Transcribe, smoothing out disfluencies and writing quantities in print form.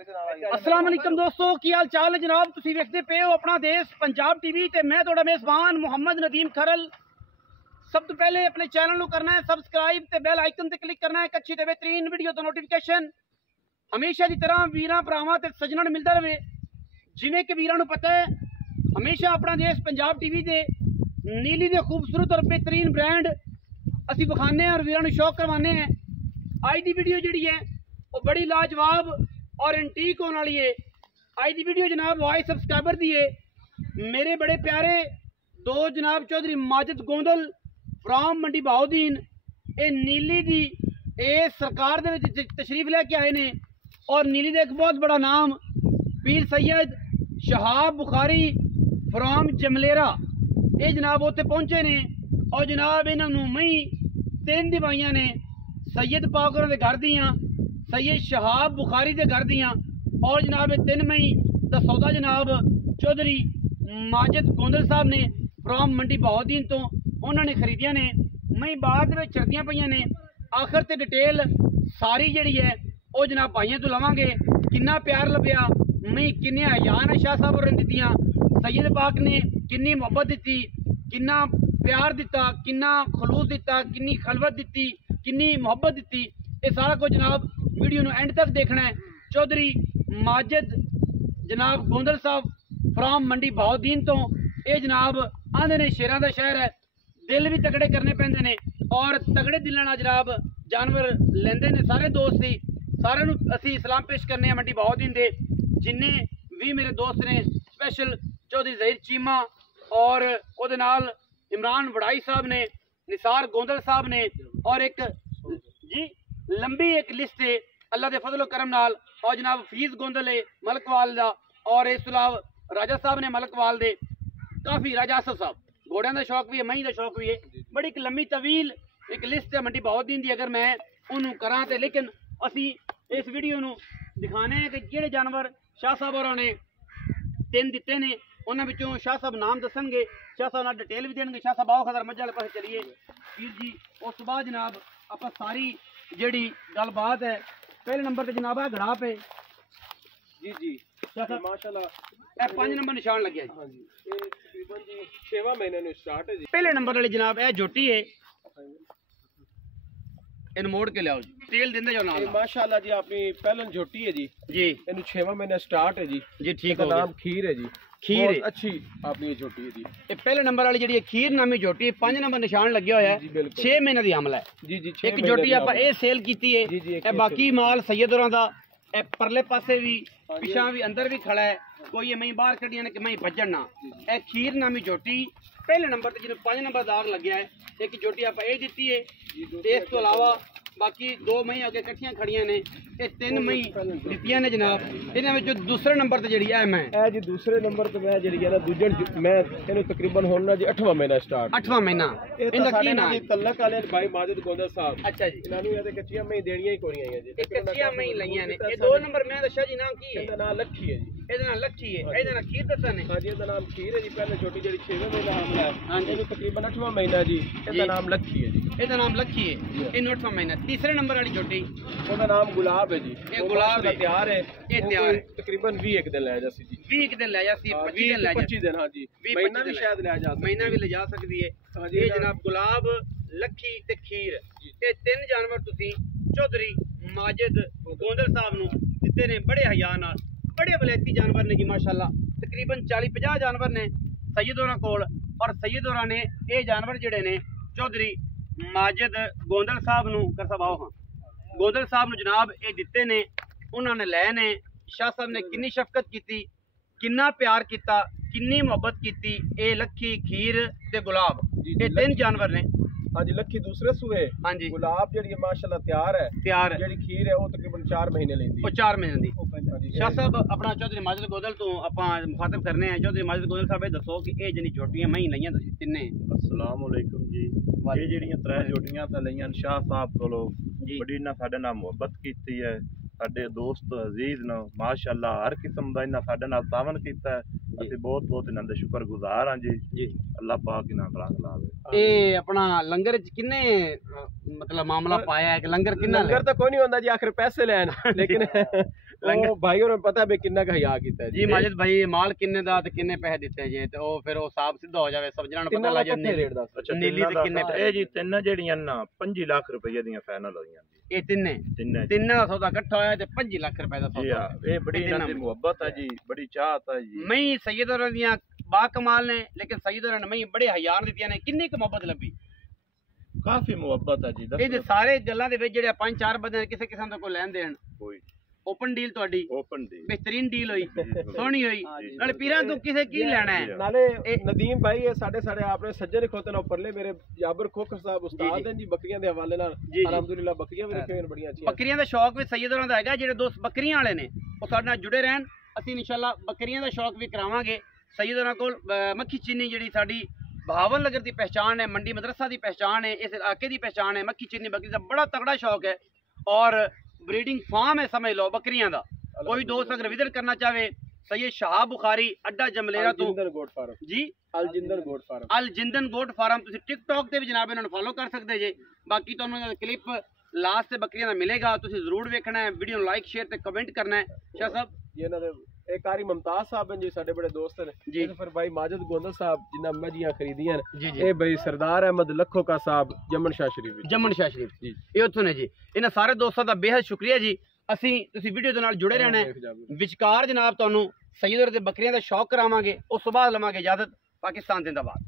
अस्सलाम वालेकुम दोस्तों, की हाल चाल है जनाब। तुसीं वेखदे पे हो अपना देश पंजाब टीवी ते मैं तुहाडा मेज़बान मुहम्मद नदीम खरल। सब तो पहले अपने चैनल को करना है सब्सक्राइब ते बेल आइकन ते क्लिक करना है एक अच्छी ते बेहतरीन वीडियो तो नोटिफिकेशन हमेशा की तरह वीरां भरावां ते सज्जनां नूं मिलदा रहे। जिवें कि वीरां नूं पता है हमेशा अपना देश पंजाब टीवी दे नीली दे खूबसूरत और बेहतरीन ब्रांड असीं विखाने और वीरां नूं शौक करवाने हैं। अज की वीडियो जिहड़ी है वो बड़ी लाजवाब और एंटीक होने वाली है। आज की वीडियो जनाब वाइस सब्सक्राइबर दी है। मेरे बड़े प्यारे दो जनाब चौधरी माजिद गोंदल फ्राम मंडी बहाउद्दीन ये नीली दी ये सरकार दे विच तशरीफ लेके आए ने और नीली का एक बहुत बड़ा नाम पीर सैयद शहाब बुखारी फ्राम जमलेरा ये जनाब उत्थे पहुंचे ने और जनाब इन्हों मई 3 दिवाइयां ने सैयद पाक होरां दे घर दियां सैयद शहाब बुखारी के घर दियां और जनाब 3 मई का सौदा जनाब चौधरी माजिद गोंदल साहब ने फ्राम मंडी बहाउद्दीन तो उन्होंने खरीदिया ने। मई बाद में चलदियां पईयां ने आखिर ते डिटेल सारी जिहड़ी है वो जनाब भाइयों तो लवांगे। किन्ना प्यार लभ्या मई किन्ने हयान शाह साहब होरें दित्तियां सैयद पाक ने किन्नी मुहब्बत दित्ती किन्ना प्यार दिता किन्ना खलूस दिता किन्नी खलवत दित्ती किन्नी मुहब्बत दित्ती ये सारा कुछ जनाब वीडियो नूं एंड तक देखना है। चौधरी माजिद जनाब गोंदल साहब फ्राम मंडी बहाउद्दीन तो ये जनाब आंदे ने शेरां दा शहर है दिल भी तगड़े करने पैंदे ने और तगड़े दिलां नाल जनाब जानवर लेंदे ने। सारे दोस्त ही सारे नूं असीं सलाम पेश करने हैं मंडी बहाउद्दीन दे जिन्ने भी मेरे दोस्त ने स्पैशल चौधरी ज़हीर चीमा और उहदे नाल इमरान वड़ाई साहब ने निसार गोंदल साहब ने और एक जी लंबी एक लिस्ट है अल्लाह के फजलो करम नाल और जनाब फीस गोंदल है मलकवाल का और इस अलावा राजा साहब ने मलकवाल दे काफ़ी राजा आसफ साहब घोड़िया का शौक भी है मई का शौक भी है। बड़ी एक लंबी तवील एक लिस्ट है मंडी बहाउद्दीन की अगर मैं उन्होंने करा तो लेकिन असी इस वीडियो नूं दिखाने हैं कि जेड़े जानवर शाह साहब होरां ने 3 दिते ने उन्होंने शाह साहब नाम दसणगे शाह साहब नाल डिटेल भी देंगे। शाह साहब आओ खदर मज्झ वाले पासे चलिए वीर जी। उस तो बाद जनाब आप सारी जी गलबात है पहले नंबर पर जनाब है घड़ा पे जी जी माशाल्लाह 5 नंबर निशान लगे जी। हाँ जी ये तकरीबन जी 6वां महीने स्टार्ट है जी। पहले नंबर वाली जनाब है झोटी है इन मोड़ के लियाओ जी तेल देंदे जाओ नाल माशाल्लाह जी अपनी पहलन झोटी है जी जी इन 6वां महीना स्टार्ट है जी ठीक है। नाम खीर है जी खीर है अच्छी अपनी झोटी है जी। ये पहले नंबर वाली जी खीर नामी झोटी 5 नंबर निशान लगे हुआ है 6 महीने की हमला है जी जी। एक झोटी आप सेल की है बाकी माल सैयद होरां दा परले पासे भी पिछा भी अंदर भी खड़ा है कोई मई बाहर कटिया ने कि मई भजन ना ए खीर नामी झोटी पहले नंबर पर जिन्हें 5 नंबर दाग लगे है एक झोटी आप दी है। इस तो अलावा बाकी 2 मई अगे कट्ठियां खड़ियां ने ये 3 मई दित्तियां ने जनाब। इन्हां विचों दूसरे नंबर ते जिहड़ी है मैं जी दूसरे नंबर ते मैं जिहड़ी है ना दूजे मैं इहनूं तकरीबन होना जी 8वां महीना स्टार्ट 8वां महीना इहदा की नाम जी तलक वाले भाई माजिद गोंदल साहब अच्छा जी इन्हां नूं ये कच्चियां मई देणियां ही कोणियां हैं जी कच्चियां मई लईयां ने। ये 2 नंबर मैं दस्या जी नाम की है इहदा नाम लक्खी है जी ਇਹਦਾ ਨਾਮ ਲੱਖੀ ਹੈ ਇਹਦਾ ਨਾਮ ਖੀਰ ਦੱਸਣ ਹੈ ਹਾਂਜੀ ਇਹਦਾ ਨਾਮ ਖੀਰ ਹੈ ਜੀ। ਪਹਿਲੇ ਛੋਟੀ ਜਿਹੜੀ 6ਵੇਂ ਮਹੀਨਾ ਹਮਲਾ ਹੈ ਹਾਂਜੀ ਇਹਨੂੰ ਤਕਰੀਬਨ 8ਵਾਂ ਮਹੀਨਾ ਜੀ ਇਹਦਾ ਨਾਮ ਲੱਖੀ ਹੈ ਜੀ ਇਹਦਾ ਨਾਮ ਲੱਖੀ ਹੈ ਇਹ 8ਵਾਂ ਮਹੀਨਾ। ਤੀਸਰੇ ਨੰਬਰ ਵਾਲੀ ਛੋਟੀ ਉਹਦਾ ਨਾਮ ਗੁਲਾਬ ਹੈ ਜੀ ਇਹ ਗੁਲਾਬ ਦਾ ਤਿਆਰ ਹੈ ਇਹ ਤਿਆਰ ਹੈ ਤਕਰੀਬਨ 20 ਦਿਨ ਲੈ ਜਾਸੀ ਜੀ 20 ਦਿਨ ਲੈ ਜਾਸੀ 25 ਦਿਨ ਲੈ ਜਾ 25 ਦਿਨ ਹਾਂਜੀ ਮਹੀਨਾ ਵੀ ਸ਼ਾਇਦ ਲੈ ਜਾ ਮਹੀਨਾ ਵੀ ਲੈ ਜਾ ਸਕਦੀ ਹੈ ਹਾਂਜੀ। ਇਹ ਜਨਾਬ ਗੁਲਾਬ ਲੱਖੀ ਤੇ ਖੀਰ ਇਹ 3 ਜਾਨਵਰ ਤੁਸੀਂ ਚੌਧਰੀ ਮਾजिद गोंदल साहब ਨੂੰ ਦਿੱਤੇ ਨੇ बड़े हया नाल बड़े वलैती जानवर ने जी माशाल्लाह तकरीबन 40-50 जानवर ने सैयद होरां कोल और सैयद होरां ने ये जानवर जिहड़े ने चौधरी माजिद गोंदल साहब नूं कर साहब आओ हाँ गोंदल साहब नूं जनाब ये दिते ने उन्होंने लै ने। शाह साहब ने किन्नी शफकत की किन्ना प्यार किया किन्नी मुहब्बत की ये लक्खी खीर ते गुलाब ये 3 जानवर ने हाँ जी। लक्खी दूसरे सूए हाँ जी गुलाब जी माशाल्लाह तैयार है जी खीर है वो तकरीबन 4 महीने लेंदी वो 4 महीने दी। शाह साहब अपना चौधरी माजिद गोंदल तो आपां मुखातब करने हैं। चौधरी माजिद गोंदल साहब दसो कि ये जिहड़ी झोटियां मई लईयां तुसीं तिन्ने अस्सलाम वालेकुम जी ये जिहड़ियां 3 झोटियां तां लईयां शाह साहब कोलों बड़ी इन्हां साडे नाल मुहब्बत कीती है साडे दोस्त अजीज ने माशाल्लाह हर किस्म दा इन्हां साडे नाल तावन कीता है ਅਸੀਂ बहुत बहुत इन्हां दे शुक्रगुजार हां जी जी अल्लाह पाक इन्हां रंग लावे। ये अपना लंगर च किन्ने मतलब मामला पाया है कि लंगर किन्ना लंगर तो कोई नहीं होंदा जी आखिर पैसे लैन लेकिन ਉਹ ਭਾਈ ਹੋਰਾਂ ਪਤਾ ਵੀ ਕਿੰਨਾ ਕੁ ਹਯਾ ਕੀਤਾ ਜੀ ਮਾਜਿਦ ਭਾਈ ਮਾਲ ਕਿੰਨੇ ਦਾ ਤੇ ਕਿੰਨੇ ਪੈਸੇ ਦਿੱਤੇ ਜੇ ਤੇ ਉਹ ਫਿਰ ਉਹ ਹਿਸਾਬ ਸਿੱਧਾ ਹੋ ਜਾਵੇ ਸਬਜ਼ੀਆਂ ਨੂੰ ਪਤਾ ਲੱਗ ਜਾਂਦਾ ਰੇਟ ਦੱਸ। ਅੱਛਾ ਨੀਲੀ ਤੇ ਕਿੰਨੇ ਇਹ ਜੀ ਤਿੰਨ ਜਿਹੜੀਆਂ ਨਾ 25 ਲੱਖ ਰੁਪਏ ਦੀਆਂ ਫਾਈਨਲ ਹੋਈਆਂ ਜੀ ਇਹ ਤਿੰਨੇ ਤਿੰਨਾਂ ਦਾ ਸੌਦਾ ਇਕੱਠਾ ਹੋਇਆ ਤੇ 25 ਲੱਖ ਰੁਪਏ ਦਾ ਜੀ ਸੌਦਾ ਹਾਂ, ਇਹ ਬੜੀ ਇਹਨਾਂ ਦੀ ਮੁਹੱਬਤ ਹੈ ਜੀ, ਬੜੀ ਚਾਹਤ ਹੈ ਜੀ। ਮੈਂ ਸੈਯਦ ਹੋਰਾਂ ਦੀਆਂ ਬਾ ਕਮਾਲ ਨੇ ਲੇਕਿਨ ਸੈਯਦ ਹੋਰਾਂ ਨੇ ਮੈਂ ਬੜੇ ਹਜ਼ਾਰ ਦਿੱਤੀਆਂ ਨੇ ਕਿੰਨੀ ਕੁ ਮੁਹੱਬਤ ਲੱਭੀ ਕਾਫੀ ਮੁਹੱਬਤ ਹੈ ਜੀ। ਇਹਦੇ ਸਾਰੇ ਗੱਲਾਂ ਦੇ ਵਿੱਚ ਜਿਹੜੇ 5-4 ਬੰਦੇ ਕਿਸੇ ਕਿਸਮ ਦਾ ਕੋਈ ਲੈਣ ਦੇਣ ਕੋਈ ਓਪਨ ਡੀਲ ਤੁਹਾਡੀ ਓਪਨ ਦੀ ਬਿਹਤਰੀਨ ਡੀਲ ਹੋਈ ਸੋਹਣੀ ਹੋਈ ਨਾਲੇ ਪੀਰਾਂ ਤੋਂ ਕਿਸੇ ਕੀ ਲੈਣਾ ਹੈ ਨਾਲੇ ਨਦੀਮ ਭਾਈ ਇਹ ਸਾਡੇ ਆਪਣੇ ਸੱਜਣ ਖੋਤੇ ਨਾਲ ਉੱਪਰਲੇ ਮੇਰੇ ਜਾਬਰ ਖੋਖਰ ਸਾਹਿਬ ਉਸਤਾਦ ਹਨ ਜੀ ਬੱਕਰੀਆਂ ਦੇ ਹਵਾਲੇ ਨਾਲ ਅਲਹਮਦੁਲਿਲਾ ਬੱਕਰੀਆਂ ਵੀ ਰੱਖੀਆਂ ਬੜੀਆਂ ਅੱਛੀਆਂ ਬੱਕਰੀਆਂ ਦਾ ਸ਼ੌਕ ਵੀ ਸੈਯਦ ਹੋਰਾਂ ਦਾ ਹੈਗਾ ਜਿਹੜੇ ਦੋਸਤ ਬੱਕਰੀਆਂ ਵਾਲੇ ਨੇ ਉਹ ਸਾਡੇ ਨਾਲ ਜੁੜੇ ਰਹਿਣ ਅਸੀਂ ਇਨਸ਼ਾਅੱਲਾ ਬੱਕਰੀਆਂ ਦਾ ਸ਼ੌਕ ਵੀ ਕਰਾਵਾਂਗੇ ਸੈਯਦ ਹੋਰਾਂ ਕੋਲ ਮੱਖੀ ਚੀਨੀ ਜਿਹੜੀ ਸਾਡੀ ਬਹਾਵਲ ਨਗਰ ਦੀ ਪਹਿਚਾਣ ਹੈ ਮੰਡੀ ਮਦਰਸਾ ਦੀ ਪਹਿਚਾਣ ਹੈ ਇਸ ਇਲਾਕੇ ਦੀ ਪਹਿਚਾਣ ਹੈ ਮੱਖੀ ਚੀਨੀ ਬੱਕਰੀ ਦਾ ਬੜਾ ਤਗੜਾ ਸ਼ੌਕ ਹੈ और ब्रीडिंग फार्म है समझ लो बकरियां दा कोई दोस्त अगर विजिट करना चाहे सैयद शहाब बुखारी अड्डा जमलेरा तो गोट फार्म जी अल जिंदन गोट फार्म तुसी टिकटॉक ते भी जनाब इन्हां फॉलो कर सकते जे बाकी तुहानू क्लिप लास्ट ते बकरियां दा मिलेगा तुसी जरूर देखना है वीडियो लाइक शेयर ते कमेंट करना है शाह साहब ये ना एक कारी मुमताज साहब हैं जी साडे बड़े दोस्त हैं जी फिर भाई माजिद गोंदल साहब जिन्ना मजियां खरीदियां ये भाई सरदार अहमद लखो का साहब जमन शाह शरीफ जी ये उत्थों ने जी इन्हां सारे दोस्तों दा बेहद शुक्रिया जी ਅਸੀਂ ਤੁਸੀਂ ਵੀਡੀਓ ਦੇ ਨਾਲ ਜੁੜੇ ਰਹਿਣਾ ਹੈ ਵਿਚਕਾਰ ਜਨਾਬ ਤੁਹਾਨੂੰ ਸੈਯਦ ਹੋਰਾਂ ਦੇ ਬੱਕਰੀਆਂ ਦਾ ਸ਼ੌਕ ਕਰਾਵਾਂਗੇ ਉਸ ਤੋਂ ਬਾਅਦ ਲਵਾਂਗੇ ਇਜਾਜ਼ਤ ਪਾਕਿਸਤਾਨ ਜ਼ਿੰਦਾਬਾਦ